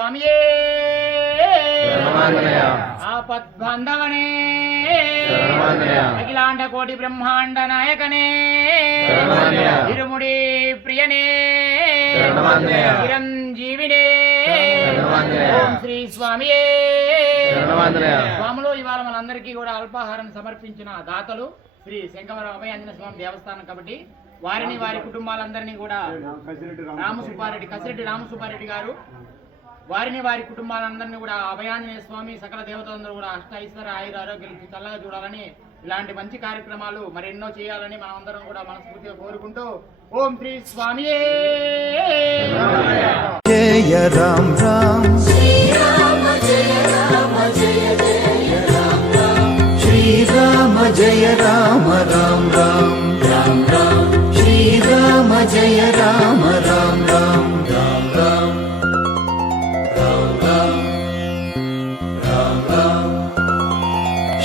స్వామియే. ఆపద్బాంధవనే. అఖిలాండ కోటి బ్రహ్మాండ నాయకనే. ఇరుముడి ప్రియనే. చిరంజీవినే. ఓం శ్రీ స్వామియే. స్వాములు ఇవాళ మనందరికీ కూడా అల్పాహారం సమర్పించిన దాతలు శ్రీ శంకవరం అభయాంజన స్వామి దేవస్థానం కాబట్టి వారిని వారి కుటుంబాలందరినీ కూడా రామసుబ్బారెడ్డి కసిరెడ్డి రామసుబ్బారెడ్డి గారు వారిని వారి కుటుంబాలందరినీ కూడా అభయాంజనేయ స్వామి సకల దేవతలందరూ కూడా అష్ట ఐశ్వర ఆయుర ఆరోగ్యాలు చల్లగా చూడాలని ఇలాంటి మంచి కార్యక్రమాలు మరెన్నో చేయాలని మనమందరం కూడా మనస్ఫూర్తిగా కోరుకుంటూ ఓం శ్రీ స్వామి జయ రామ్ రామ్. శ్రీరామ జయ రామ రామ రామ. రామ రామ శ్రీరామ జయ రామ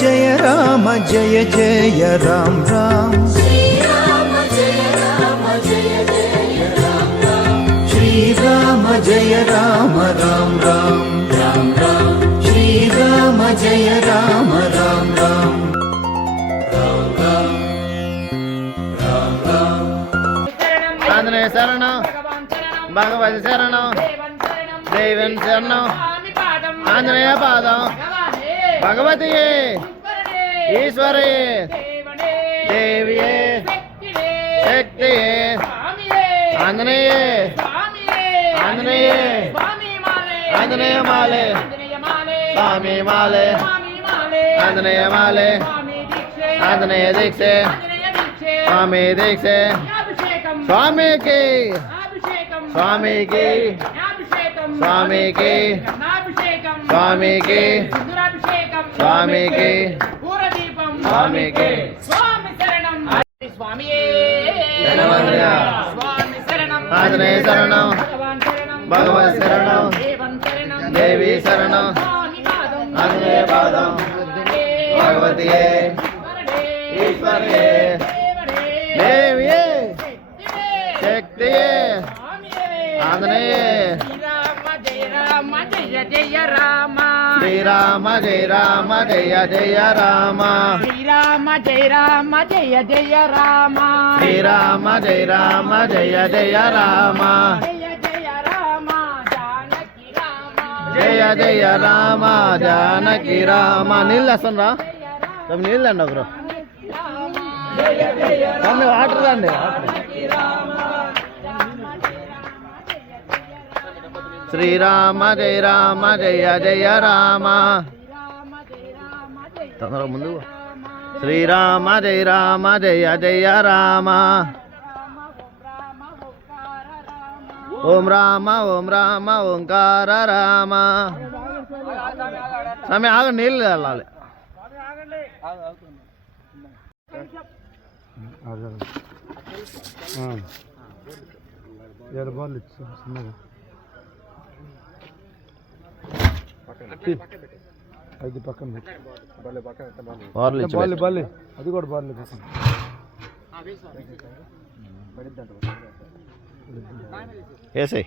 జయ రామ జయ జయ రామ్ రామ్. శ్రీరామ జయ రామ జయ జయ రామ రామ. శ్రీరామ జయ రామ రామ్ రామ్. రామ్ రామ్. శ్రీరామ జయ రామ శరణం ఆంజనేయ భగవతి శరణం దేవన్ శరణం ఆంజనేయ పాదం. பகவதியே ஈஸ்வரே தேவியே சக்தியே ஆஞ்சநேயே ஆஞ்சநேயே ஆஞ்சநேய மாலே சாமி மாலே ஆஞ்சநேய மாலே ஆஞ்சநேய தீட்சே சுவாமி தீட்சே சுவாமிக்கு சுவாமிக்கு స్వామికి స్వామికి స్వామికి స్వామికి స్వామియే స్వామి శరణం ఆంజనేయ శరణం భగవత్ శరణం దేవి శరణం ఆంజనేయ పాదం భగవతియే ఈశ్వరియే దేవియే శక్తియే ఆంజనేయే శ్రీరామ జయ రామ జయ జయ రామ. శ్రీరామ జయ రామ జయ జయ రామ. శ్రీరామ జయ రామ జయ జయ రామ. జయ జయ రామ జానకి రామ. జయ జయ రామ జానకి రామ. నీళ్ళు వస్తుండ్రా తమ నీళ్ళు అండి ఒకరు. రండి. వాటర్ శ్రీరామ జయ రామ జయ జయ రామ. తొందరగా ముందు. శ్రీరామ జయ రామ జయ జయ రామ. ఓం రామ ఓం రామ ఓంకార రామ. స్వామి ఆగ నీళ్ళు వెళ్ళాలి. అది పక్కన బాలి. బాలి అది కూడా బాలి పక్కన వేసేయ్